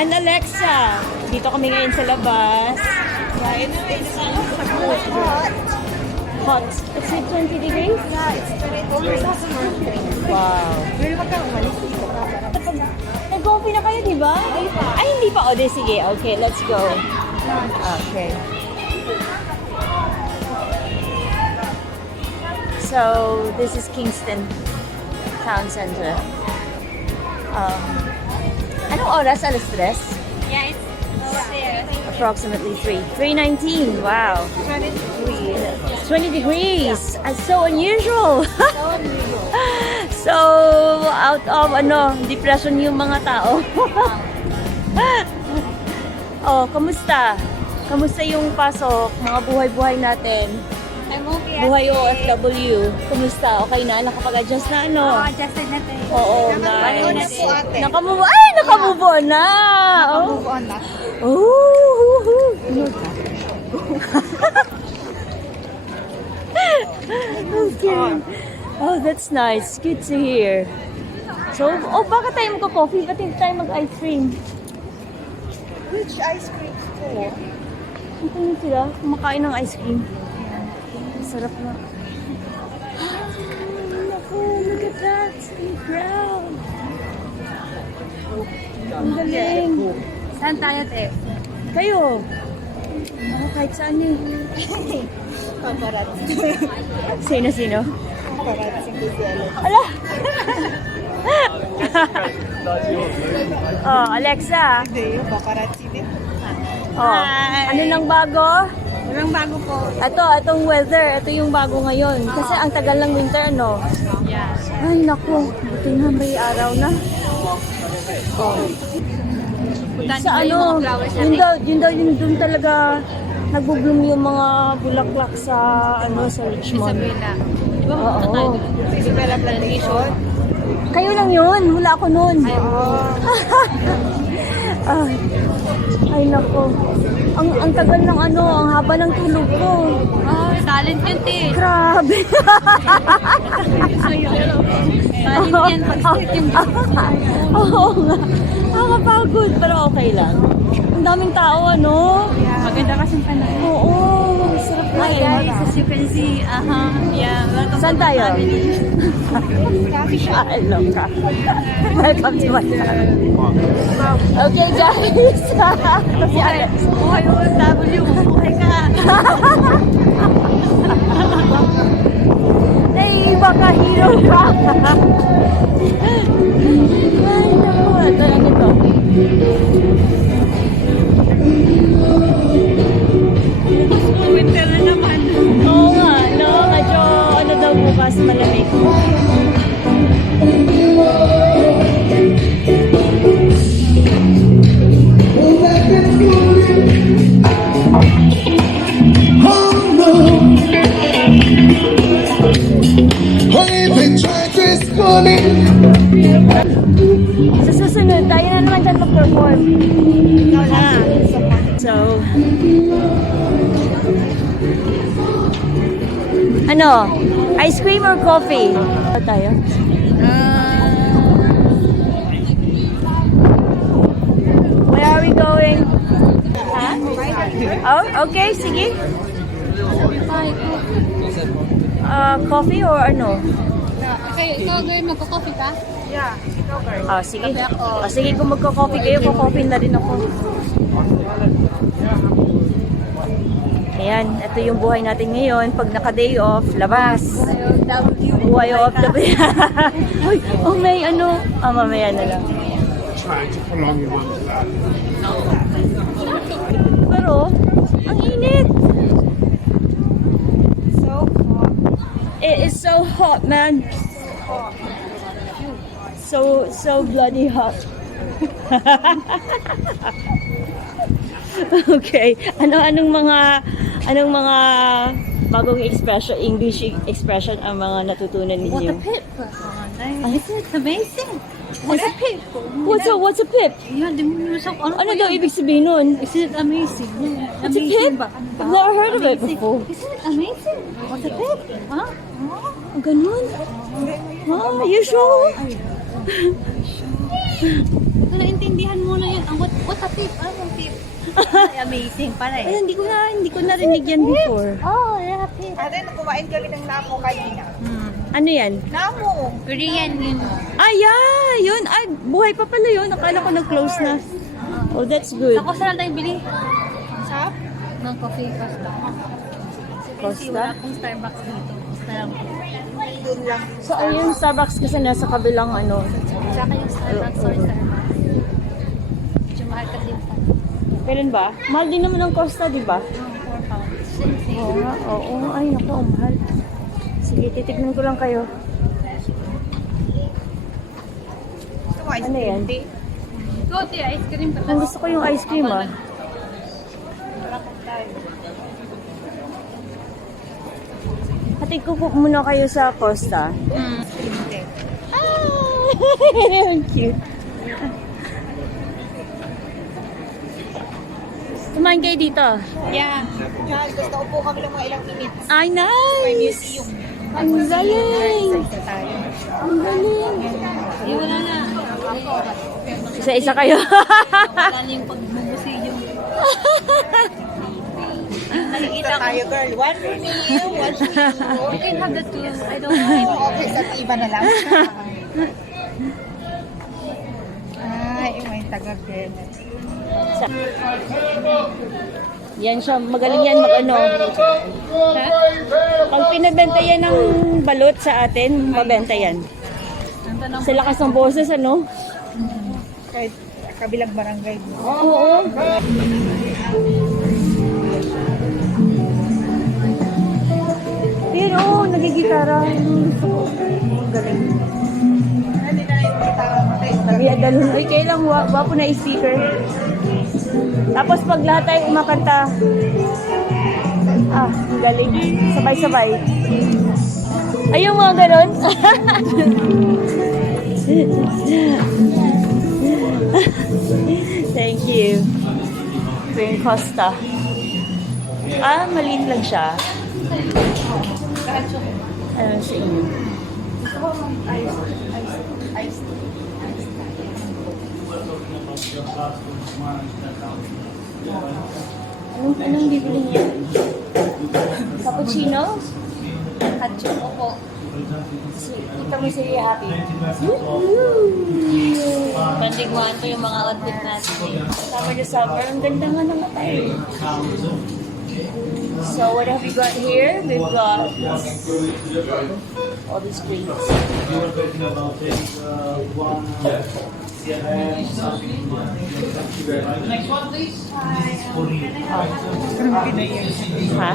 and Alexa. Dito kami ngayon sa labas. Yeah, it's Hot. It's 20 degrees? Yeah, it's 20. Wow. Pero wag kang umalis dito. Nag-coffee na kayo, di ba? Ay, hindi pa. O, di, sige. Okay, let's go. Okay. So, this is Kingston Town Center. Anong oras? Alas 3? Yeah, it's there. Approximately 3. 3:19. Wow. 20 degrees. That's so unusual. So, out of depression yung mga tao. Oh, kamusta? Kamusta yung pasok? Mga buhay-buhay natin. I'm okay. Buhay OFW. Kumusta? Okay na? Nakapag-adjust na ano? Adjusted na tayo. Oo, Nakamove nice. on na po, ate. Nakamove. Ay, nakamove on na! Nakamove on na. Oh! Okay. Oh, that's nice. Good to hear. So, bakit tayo magka-coffee? Ba't hindi tayo mag-ice cream? Which ice cream po? Ito na sila. Kumakain ng ice cream. Sarap na. Naku, look at that. It's brown. Ang galing. Saan tayo, te? Kayo. Ako kahit saan eh. Paparazzi. Sino? Paparazzi ko si Alex. Ala! Oh, Alexa. Hindi, yung paparazzi din. Oh, Hi. ano nang bago? Walang bago po. Itong weather. Ito yung bago ngayon. Kasi ang tagal ng winter, no? Yeah. Ay, naku. Buti na may araw na. Oh. Sa ano, yun doon talaga nagbo-bloom yung mga bulaklak sa sa Richmond. Isabela. Di ba Oo. tayo? Isabela Plantation. Kayo lang yun. Wala ako noon. Ay, naku. Ang tagal ng ang haba ng tulog ko. Oh, talent yun, te. Grabe. Talent yan. Pag-start yung Oo nga. Nakakapagod, pero okay lang. Ang daming tao, maganda kasing panahon. Oo. Sarap na Hi guys, as you can see, yeah, welcome Saan to my tayo? family. Hello ka. Welcome to my family. Okay, guys. Kasi Alex. Buhay OFW, buhay ka. Ay, baka hero ka. Ay, naku. Ito lang ito. Winter na naman. Oo nga, medyo daw bukas malamig. Sa susunod, tayo na naman dyan mag-perform. So, ice cream or coffee? Ano tayo? Where are we going? Oh, okay, sige. Coffee or ano? Okay, ikaw girl, magko-coffee ka? Yeah, ikaw girl. Sige. Sige, kung magko-coffee kayo, ko-coffee na rin ako. Ayan, ito yung buhay natin ngayon. Pag naka-day off, labas. Buhay off, labas. May mamaya na lang. Trying to prolong your mum's life. Pero, ang init. So hot. It is so hot, man. So bloody hot. Okay. Anong mga bagong expression, English expression ang mga natutunan What a ninyo? pip. Isn't it amazing? What a pip. What's a pip? Yeah, di mo sa Ano daw ibig sabihin nun? Isn't it amazing? What's a pip? I've never heard of it before. Isn't it amazing? What's a pip? Huh? Ganun? You sure? Naintindihan mo na yun. What tip. Anong tip? Ay, amazing pala Ay, hindi ko narinig yan before. Oh, yeah, tip. Ate, kumain kami ng namo kanina. Ano yan? Namo! Korean yun. Ay, yeah, yun. Ay, buhay pa pala yun. Akala ko nag-close na. Oh, that's good. Ako saan tayo bili? Shop? Ng coffee Costa. Kasi Costa? wala pong Starbucks dito. Costa lang. Doon lang. So, ayun, Starbucks kasi nasa kabilang ano. Tsaka yung Starbucks, sorry Starbucks. Medyo mahal ka din pa. Kailan ba? Mahal din naman ang Costa, di ba? 4 pounds. Same, same. Oo nga, oo. Ay, naku, ang mahal. Sige, titignan ko lang kayo. Gusto mo ice Ano cream, yan? tea? Go, tea, ice cream pa. Kung gusto ko yung ice cream, ah. Hatid ko po muna kayo sa Costa. Cream tea. Ang cute. Kumain kayo dito. Yeah. Yan, gusto ko po kami ng mga ilang minutes. Ay, nice! Museum. Ang galing! Isa tayo. Ang galing! Eh, wala na. Isa-isa kayo. Wala na yung pagbubusi yung... Isa tayo, girl. One for me, one for you. You can have the two. I don't mind. Okay, sa iba na lang. Ay, may taga-girl. Yan siya, magaling yan mag-ano. Pag pinabenta yan ng balot sa atin, mabenta yan. Ang tanong Sa lakas ng boses, ano? Kahit kabilang barangay. Oo. Pero, nagigitara. Gusto ko. Ang galing. Hindi na yung kita matay. Sabi, dalon. Uy, kailang wapo na sticker. Tapos pag lahat tayo umakanta, ang galing. Sabay-sabay. Ay, yung mga ganon. Thank you. Queen Costa. Maliit lang siya. Ano sa inyo? Anong bibili niya? Cappuccino? Hatcho po. Kita mo si Happy. Bandiguan ko yung mga outfit natin. Summer to summer. Ang ganda nga ng mata eh. So what have we got here? We've got all these grapes. Ha?